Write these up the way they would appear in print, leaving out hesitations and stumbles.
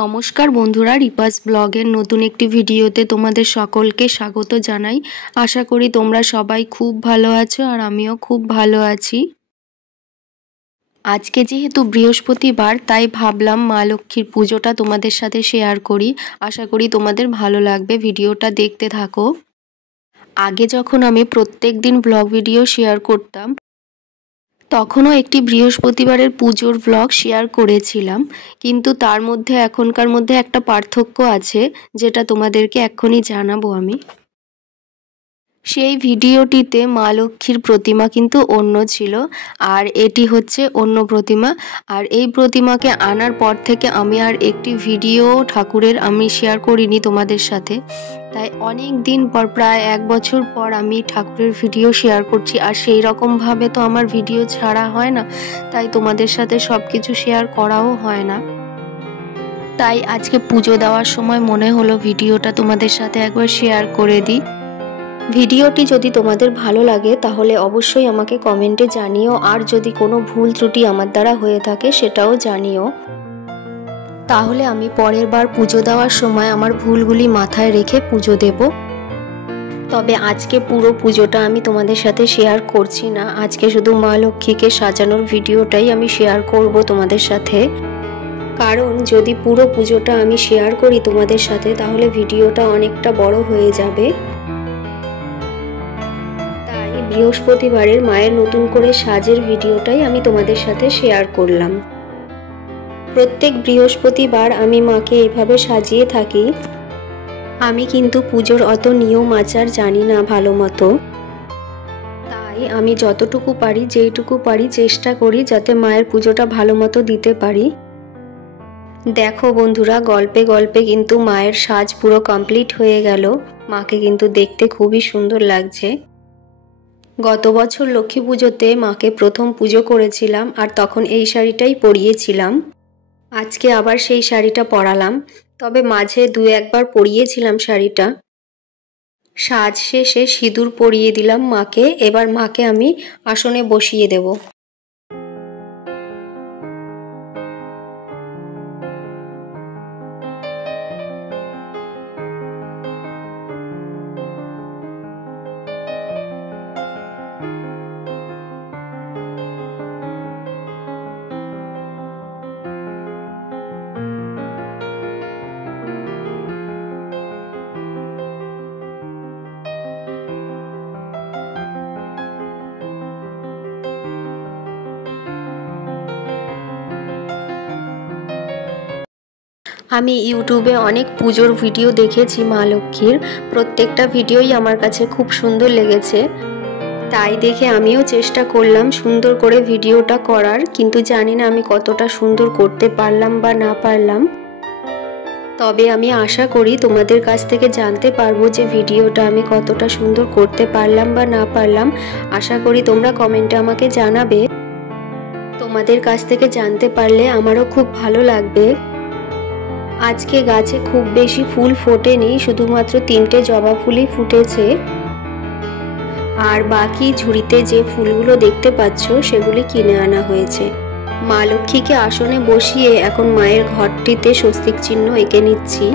নমস্কার বন্ধুরা, রিপাস ব্লগের নতুন একটি ভিডিওতে তোমাদের সকলকে স্বাগত জানাই। আশা করি তোমরা সবাই খুব ভালো আছো আর আমিও খুব ভালো আছি। আজকে যেহেতু বৃহস্পতিবার, তাই ভাবলাম মা লক্ষ্মীর পুজোটা তোমাদের সাথে শেয়ার করি। আশা করি তোমাদের ভালো লাগবে, ভিডিওটা দেখতে থাকো। আগে যখন আমি প্রত্যেক দিন ব্লগ ভিডিও শেয়ার করতাম, তখনও একটি বৃহস্পতিবারের পুজোর ব্লগ শেয়ার করেছিলাম, কিন্তু তার মধ্যে এখনকার মধ্যে একটা পার্থক্য আছে, যেটা তোমাদেরকে এক্ষুনি জানাবো আমি। সেই ভিডিওটিতে মা লক্ষ্মীর প্রতিমা কিন্তু অন্য ছিল, আর এটি হচ্ছে অন্য প্রতিমা। আর এই প্রতিমাকে আনার পর থেকে আমি আর একটি ভিডিও ঠাকুরের আমি শেয়ার করিনি তোমাদের সাথে। তাই অনেক দিন পর, প্রায় 1 বছর পর আমি ঠাকুরের ভিডিও শেয়ার করছি। আর সেই রকমভাবে তো আমার ভিডিও ছাড়া হয় না, তাই তোমাদের সাথে সব কিছু শেয়ার করাও হয় না। তাই আজকে পুজো দেওয়ার সময় মনে হলো ভিডিওটা তোমাদের সাথে একবার শেয়ার করে দিই। ভিডিওটি যদি তোমাদের ভালো লাগে তাহলে অবশ্যই আমাকে কমেন্টে জানিও, আর যদি কোনো ভুল ত্রুটি আমার দ্বারা হয়ে থাকে সেটাও জানিও। তাহলে আমি পরের বার পুজো দেওয়ার সময় আমার ভুলগুলি মাথায় রেখে পুজো দেব। তবে আজকে পুরো পুজোটা আমি তোমাদের সাথে শেয়ার করছি না, আজকে শুধু মা লক্ষ্মীকে সাজানোর ভিডিওটাই আমি শেয়ার করব তোমাদের সাথে। কারণ যদি পুরো পুজোটা আমি শেয়ার করি তোমাদের সাথে, তাহলে ভিডিওটা অনেকটা বড় হয়ে যাবে। তাই বৃহস্পতিবারের মায়ের নতুন করে সাজের ভিডিওটাই আমি তোমাদের সাথে শেয়ার করলাম। প্রত্যেক বৃহস্পতিবার আমি মাকে এইভাবে সাজিয়ে থাকি। আমি কিন্তু পুজোর অত নিয়ম আচার জানি না ভালো মতো, তাই আমি যতটুকু পারি, যেইটুকু পারি চেষ্টা করি যাতে মায়ের পুজোটা ভালো মতো দিতে পারি। দেখো বন্ধুরা, গল্পে গল্পে কিন্তু মায়ের সাজ পুরো কমপ্লিট হয়ে গেল। মাকে কিন্তু দেখতে খুবই সুন্দর লাগছে। গত বছর লক্ষ্মী পুজোতে মাকে প্রথম পুজো করেছিলাম, আর তখন এই শাড়িটাই পরিয়েছিলাম। আজকে আবার সেই শাড়িটা পরালাম, তবে মাঝে 2-1 বার পরিয়েছিলাম শাড়িটা। সাজ শেষে সিঁদুর পরিয়ে দিলাম মাকে। এবার মাকে আমি আসনে বসিয়ে দেব। আমি ইউটিউবে অনেক পুজোর ভিডিও দেখেছি মা লক্ষ্মীর, প্রত্যেকটা ভিডিওই আমার কাছে খুব সুন্দর লেগেছে। তাই দেখে আমিও চেষ্টা করলাম সুন্দর করে ভিডিওটা করার, কিন্তু জানি না আমি কতটা সুন্দর করতে পারলাম বা না পারলাম। তবে আমি আশা করি তোমাদের কাছ থেকে জানতে পারবো যে ভিডিওটা আমি কতটা সুন্দর করতে পারলাম বা না পারলাম। আশা করি তোমরা কমেন্টে আমাকে জানাবে। তোমাদের কাছ থেকে জানতে পারলে আমারও খুব ভালো লাগবে। আজকে গাছে খুব বেশি ফুল ফোটেনি, শুধুমাত্র 3টে জবা ফুলই ফুটেছে। আর বাকি ঝুড়িতে যে ফুলগুলো দেখতে পাচ্ছ সেগুলি কিনে আনা হয়েছে। মা লক্ষ্মীকে আসনে বসিয়ে এখন মায়ের ঘরটিতে স্বস্তিক চিহ্ন এঁকে নিচ্ছি।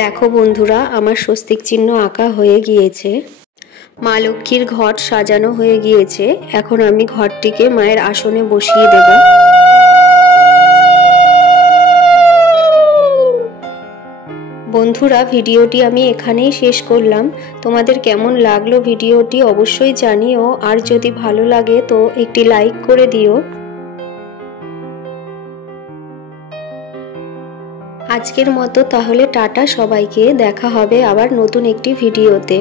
দেখো বন্ধুরা, আমার স্বস্তিক চিহ্ন আঁকা হয়ে গিয়েছে। মা লক্ষ্মীর ঘট সাজানো হয়ে গিয়েছে। এখন আমি ঘরটিকে মায়ের আসনে বসিয়ে দেব। বন্ধুরা, ভিডিওটি আমি এখানেই শেষ করলাম। তোমাদের কেমন লাগলো ভিডিওটি অবশ্যই জানিও, আর যদি ভালো লাগে তো একটি লাইক করে দিও। আজকের মতো তাহলে টাটা সবাইকে, দেখা হবে আবার নতুন একটি ভিডিওতে।